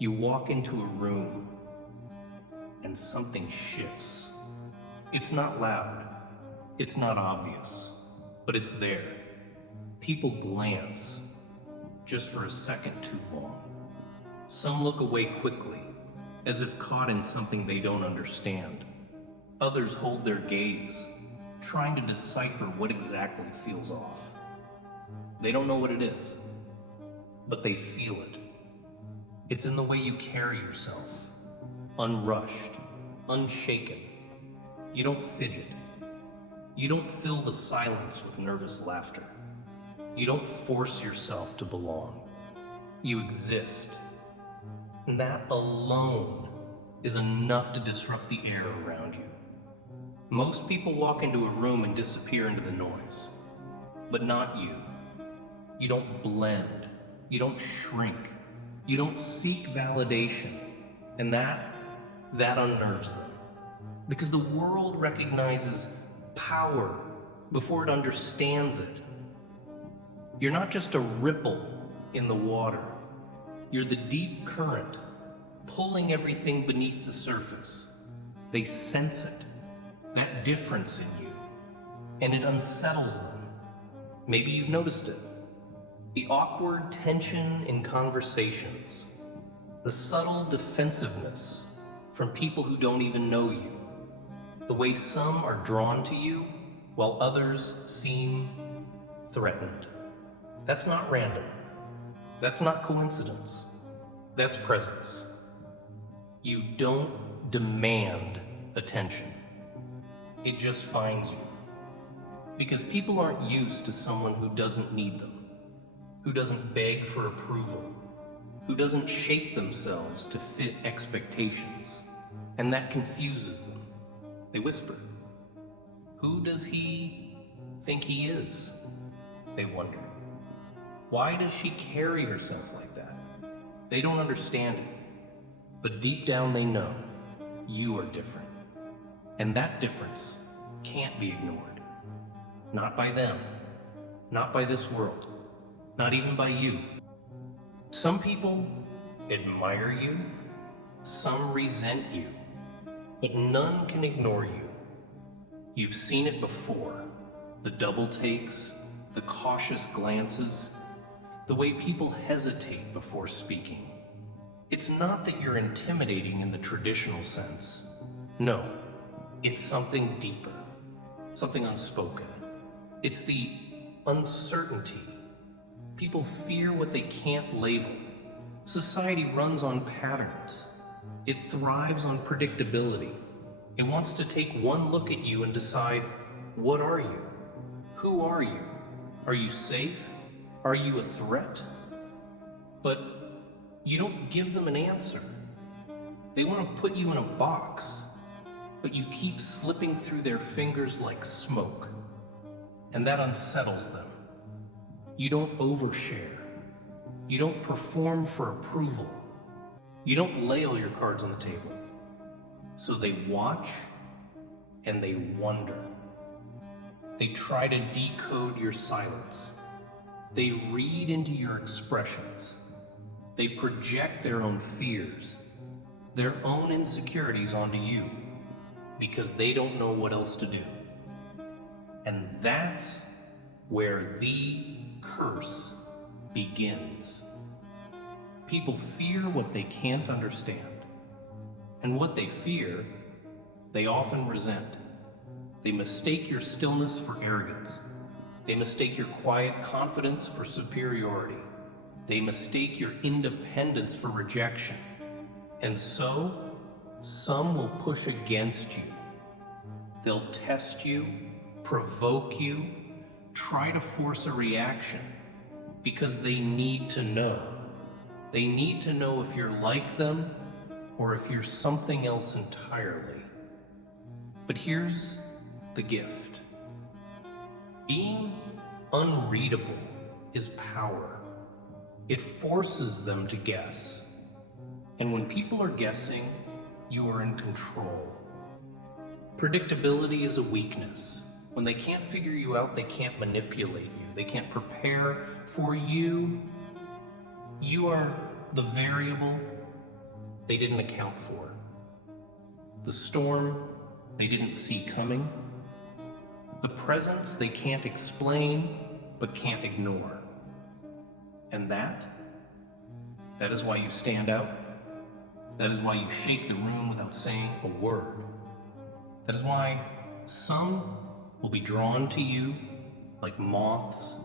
You walk into a room and something shifts. It's not loud, it's not obvious, but it's there. People glance just for a second too long. Some look away quickly, as if caught in something they don't understand. Others hold their gaze, trying to decipher what exactly feels off. They don't know what it is, but they feel it. It's in the way you carry yourself, unrushed, unshaken. You don't fidget. You don't fill the silence with nervous laughter. You don't force yourself to belong. You exist. And that alone is enough to disrupt the air around you. Most people walk into a room and disappear into the noise, but not you. You don't blend. You don't shrink. You don't seek validation. And that unnerves them. Because the world recognizes power before it understands it. You're not just a ripple in the water. You're the deep current, pulling everything beneath the surface. They sense it, that difference in you, and it unsettles them. Maybe you've noticed it. The awkward tension in conversations, the subtle defensiveness from people who don't even know you, the way some are drawn to you while others seem threatened. That's not random. That's not coincidence. That's presence. You don't demand attention. It just finds you. Because people aren't used to someone who doesn't need them, who doesn't beg for approval, who doesn't shape themselves to fit expectations. And that confuses them. They whisper, "Who does he think he is?" They wonder. Why does she carry herself like that? They don't understand it. But deep down they know you are different. And that difference can't be ignored. Not by them. Not by this world. Not even by you. Some people admire you. Some resent you. But none can ignore you. You've seen it before. The double takes, the cautious glances, the way people hesitate before speaking. It's not that you're intimidating in the traditional sense. No, it's something deeper, something unspoken. It's the uncertainty. People fear what they can't label. Society runs on patterns. It thrives on predictability. It wants to take one look at you and decide, what are you? Who are you? Are you safe? Are you a threat? But you don't give them an answer. They want to put you in a box, but you keep slipping through their fingers like smoke, and that unsettles them. You don't overshare. You don't perform for approval. You don't lay all your cards on the table. So they watch and they wonder. They try to decode your silence. They read into your expressions. They project their own fears, their own insecurities onto you, because they don't know what else to do. And that's where the curse begins. People fear what they can't understand. And what they fear, they often resent. They mistake your stillness for arrogance. They mistake your quiet confidence for superiority. They mistake your independence for rejection. And so, some will push against you. They'll test you, provoke you, try to force a reaction, because they need to know. They need to know if you're like them or if you're something else entirely. But here's the gift. Being unreadable is power. It forces them to guess. And when people are guessing, you are in control. Predictability is a weakness. When they can't figure you out, they can't manipulate you. They can't prepare for you. You are the variable, they didn't account for, the storm they didn't see coming, the presence they can't explain but can't ignore. And that is why you stand out. That is why you shake the room without saying a word. That is why some will be drawn to you like moths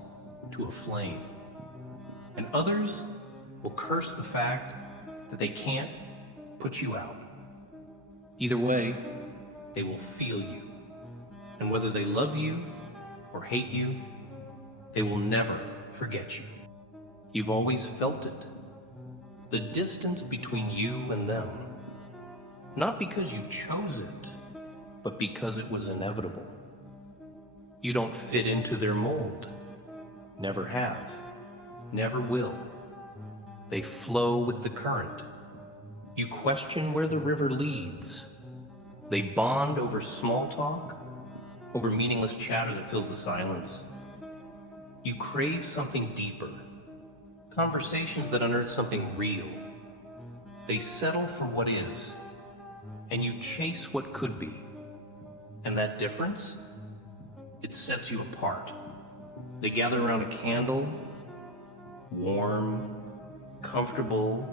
to a flame, and others will curse the fact that they can't put you out. Either way, they will feel you, and whether they love you or hate you, they will never forget you. You've always felt it, the distance between you and them, not because you chose it, but because it was inevitable. You don't fit into their mold, never have, never will. They flow with the current. You question where the river leads. They bond over small talk, over meaningless chatter that fills the silence. You crave something deeper, conversations that unearth something real. They settle for what is, and you chase what could be. And that difference, it sets you apart. They gather around a candle, warm, comfortable,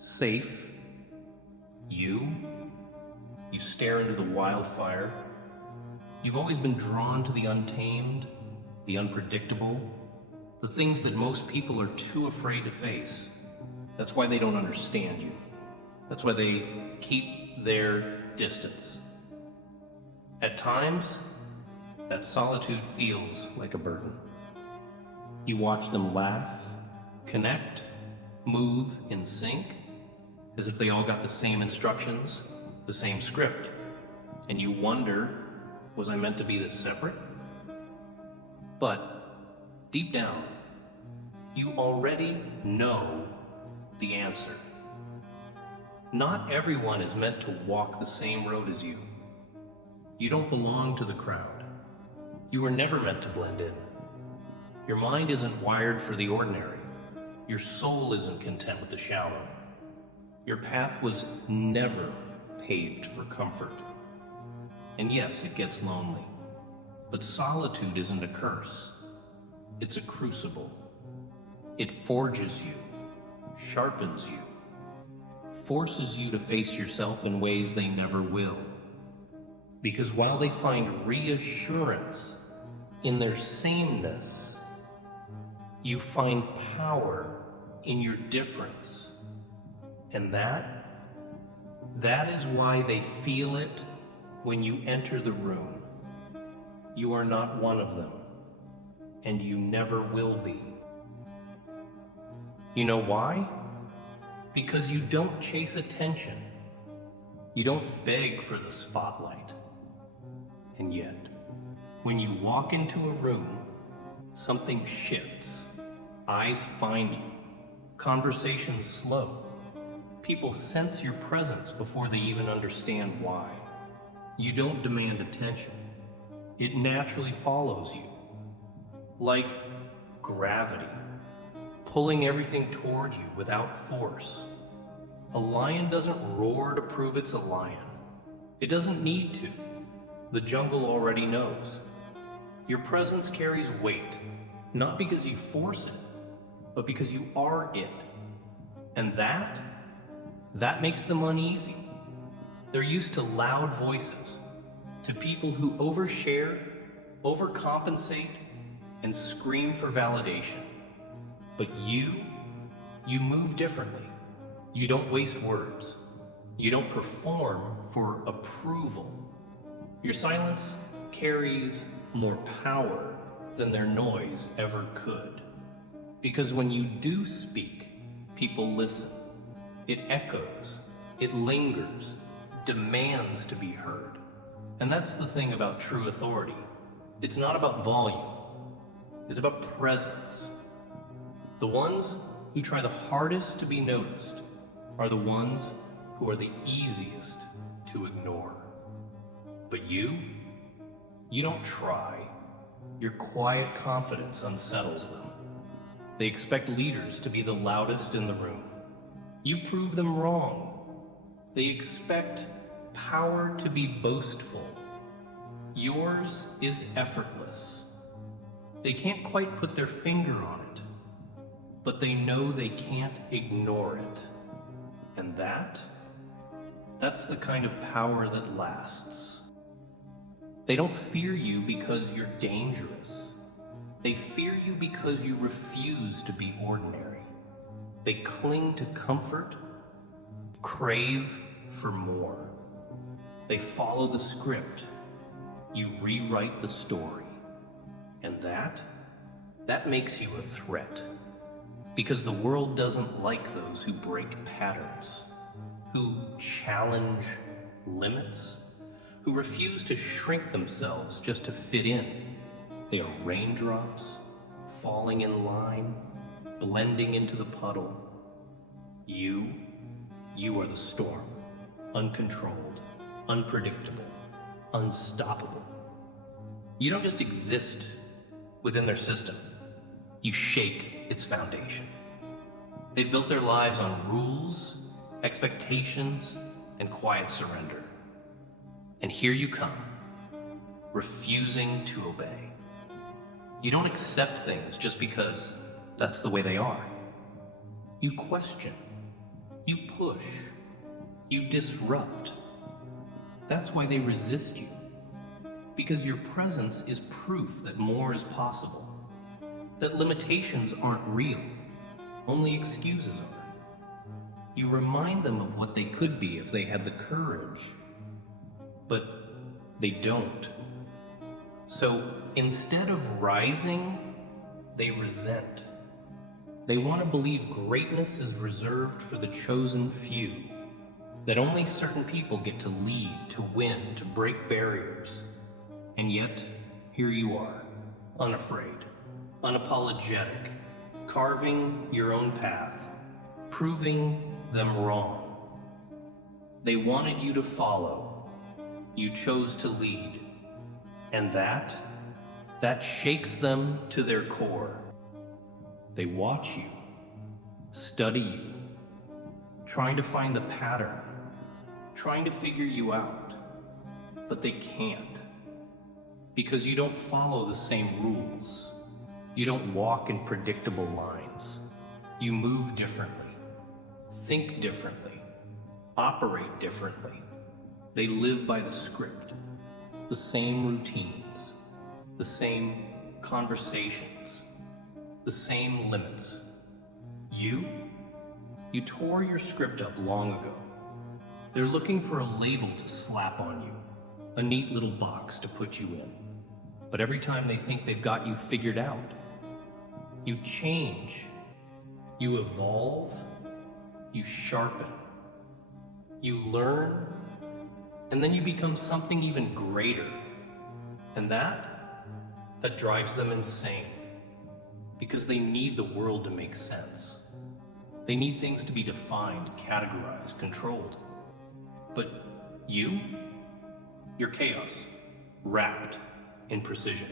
safe. You stare into the wildfire. You've always been drawn to the untamed, the unpredictable, the things that most people are too afraid to face. That's why they don't understand you. That's why they keep their distance. At times, that solitude feels like a burden. You watch them laugh, connect, move in sync, as if they all got the same instructions, the same script. And you wonder, was I meant to be this separate? But deep down, you already know the answer. Not everyone is meant to walk the same road as you. You don't belong to the crowd. You were never meant to blend in. Your mind isn't wired for the ordinary. Your soul isn't content with the shallow. Your path was never paved for comfort. And yes, it gets lonely. But solitude isn't a curse. It's a crucible. It forges you, sharpens you, forces you to face yourself in ways they never will. Because while they find reassurance in their sameness, you find power in your difference. And that is why they feel it when you enter the room. You are not one of them, and you never will be. You know why? Because you don't chase attention. You don't beg for the spotlight. And yet, when you walk into a room, something shifts. Eyes find you. Conversations slow. People sense your presence before they even understand why. You don't demand attention. It naturally follows you. Like gravity, pulling everything toward you without force. A lion doesn't roar to prove it's a lion. It doesn't need to. The jungle already knows. Your presence carries weight, not because you force it, but because you are it. And that makes them uneasy. They're used to loud voices, to people who overshare, overcompensate, and scream for validation. But you move differently. You don't waste words. You don't perform for approval. Your silence carries more power than their noise ever could. Because when you do speak, people listen. It echoes, it lingers, demands to be heard. And that's the thing about true authority. It's not about volume. It's about presence. The ones who try the hardest to be noticed are the ones who are the easiest to ignore. But you don't try. Your quiet confidence unsettles them. They expect leaders to be the loudest in the room. You prove them wrong. They expect power to be boastful. Yours is effortless. They can't quite put their finger on it, but they know they can't ignore it. And that's the kind of power that lasts. They don't fear you because you're dangerous. They fear you because you refuse to be ordinary. They cling to comfort, crave for more. They follow the script. You rewrite the story. And that makes you a threat. Because the world doesn't like those who break patterns, who challenge limits, who refuse to shrink themselves just to fit in. They are raindrops, falling in line, blending into the puddle. You are the storm, uncontrolled, unpredictable, unstoppable. You don't just exist within their system. You shake its foundation. They've built their lives on rules, expectations, and quiet surrender. And here you come, refusing to obey. You don't accept things just because that's the way they are. You question, you push, you disrupt. That's why they resist you. Because your presence is proof that more is possible. That limitations aren't real, only excuses are. You remind them of what they could be if they had the courage, but they don't. So instead of rising, they resent. They want to believe greatness is reserved for the chosen few, that only certain people get to lead, to win, to break barriers. And yet, here you are, unafraid, unapologetic, carving your own path, proving them wrong. They wanted you to follow. You chose to lead. And that shakes them to their core. They watch you, study you, trying to find the pattern, trying to figure you out, but they can't. Because you don't follow the same rules. You don't walk in predictable lines. You move differently, think differently, operate differently. They live by the script, the same routines, the same conversations, the same limits. You tore your script up long ago. They're looking for a label to slap on you, a neat little box to put you in. But every time they think they've got you figured out, you change, you evolve, you sharpen, you learn, and then you become something even greater. And that drives them insane, because they need the world to make sense. They need things to be defined, categorized, controlled. But you're chaos, wrapped in precision.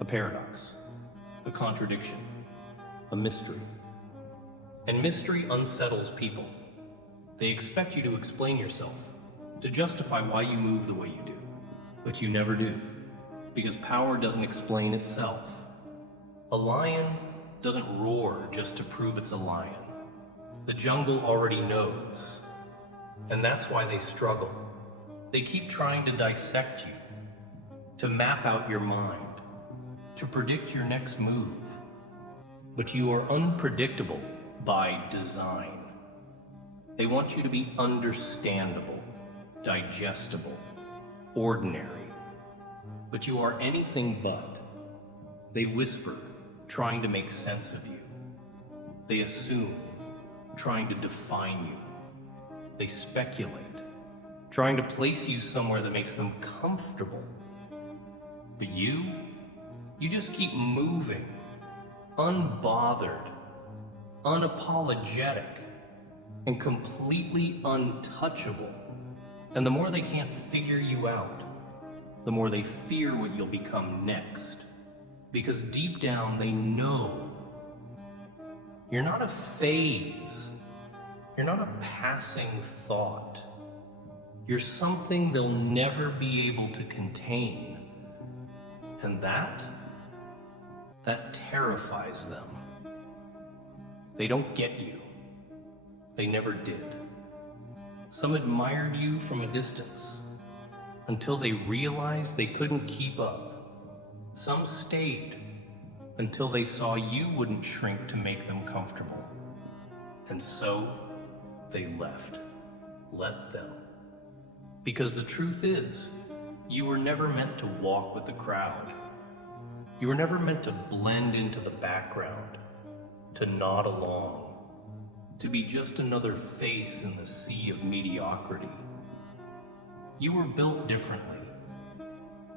A paradox, a contradiction, a mystery. And mystery unsettles people. They expect you to explain yourself, to justify why you move the way you do. But you never do, because power doesn't explain itself. A lion doesn't roar just to prove it's a lion. The jungle already knows. And that's why they struggle. They keep trying to dissect you, to map out your mind, to predict your next move. But you are unpredictable by design. They want you to be understandable, digestible, ordinary. But you are anything but. They whisper, trying to make sense of you. They assume, trying to define you. They speculate, trying to place you somewhere that makes them comfortable. But you just keep moving, unbothered, unapologetic, and completely untouchable. And the more they can't figure you out, the more they fear what you'll become next. Because deep down they know you're not a phase, You're not a passing thought. You're something they'll never be able to contain. And that terrifies them. They don't get you. They never did. Some admired you from a distance until they realized they couldn't keep up. Some stayed until they saw you wouldn't shrink to make them comfortable. And so they left. Let them. Because the truth is, you were never meant to walk with the crowd. You were never meant to blend into the background, to nod along, to be just another face in the sea of mediocrity. You were built differently,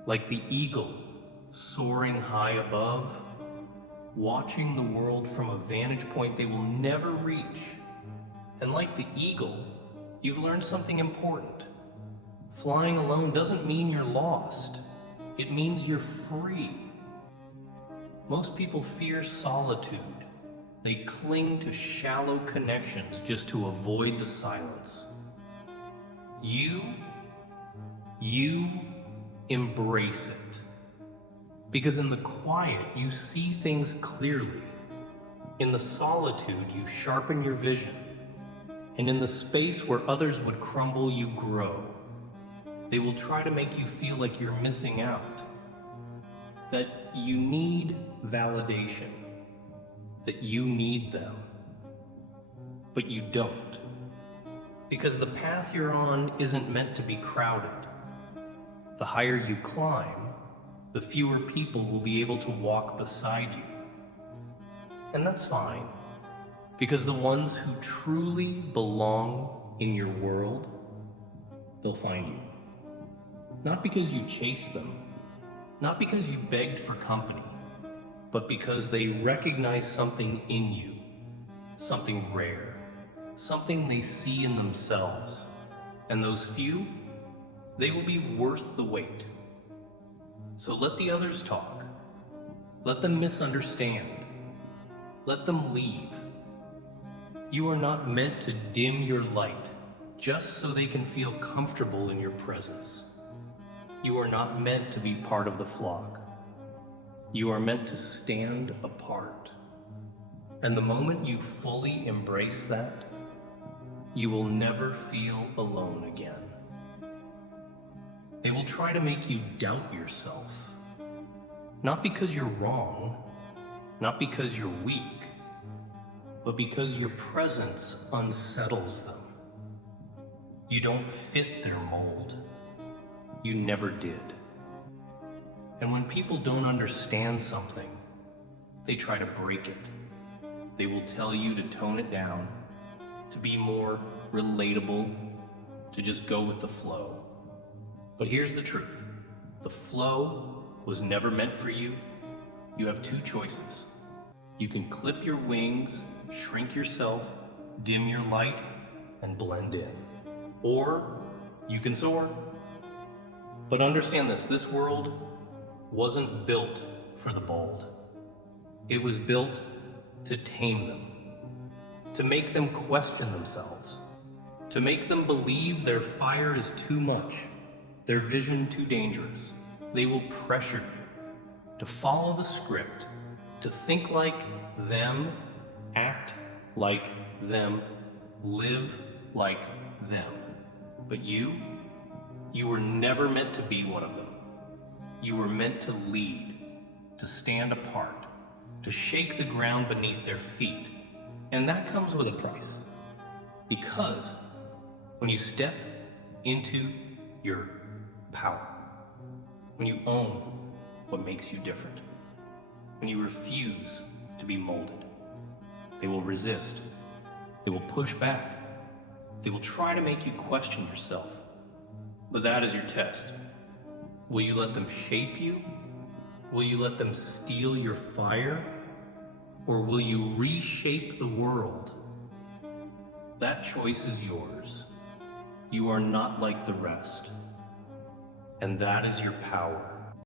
like the eagle soaring high above, watching the world from a vantage point they will never reach. And like the eagle, you've learned something important. Flying alone doesn't mean you're lost. It means you're free. Most people fear solitude. They cling to shallow connections just to avoid the silence. You embrace it. Because in the quiet, you see things clearly. In the solitude, you sharpen your vision. And in the space where others would crumble, you grow. They will try to make you feel like you're missing out, that you need validation, that you need them. But you don't. Because the path you're on isn't meant to be crowded. The higher you climb, the fewer people will be able to walk beside you. And that's fine, because the ones who truly belong in your world, they'll find you. Not because you chased them, not because you begged for company, but because they recognize something in you, something rare, something they see in themselves. And those few, they will be worth the wait. So let the others talk. Let them misunderstand. Let them leave. You are not meant to dim your light just so they can feel comfortable in your presence. You are not meant to be part of the flock. You are meant to stand apart. And the moment you fully embrace that, you will never feel alone again. They will try to make you doubt yourself. Not because you're wrong, not because you're weak, but because your presence unsettles them. You don't fit their mold. You never did. And when people don't understand something, they try to break it. They will tell you to tone it down, to be more relatable, to just go with the flow. But here's the truth. The flow was never meant for you. You have two choices. You can clip your wings, shrink yourself, dim your light, and blend in. Or you can soar. But understand this world wasn't built for the bold. It was built to tame them, to make them question themselves, to make them believe their fire is too much, their vision too dangerous. They will pressure you to follow the script, to think like them, act like them, live like them. But you were never meant to be one of them. You were meant to lead, to stand apart, to shake the ground beneath their feet. And that comes with a price. Because when you step into your power, when you own what makes you different, when you refuse to be molded, they will resist. They will push back. They will try to make you question yourself. But that is your test. Will you let them shape you? Will you let them steal your fire? Or will you reshape the world? That choice is yours. You are not like the rest. And that is your power.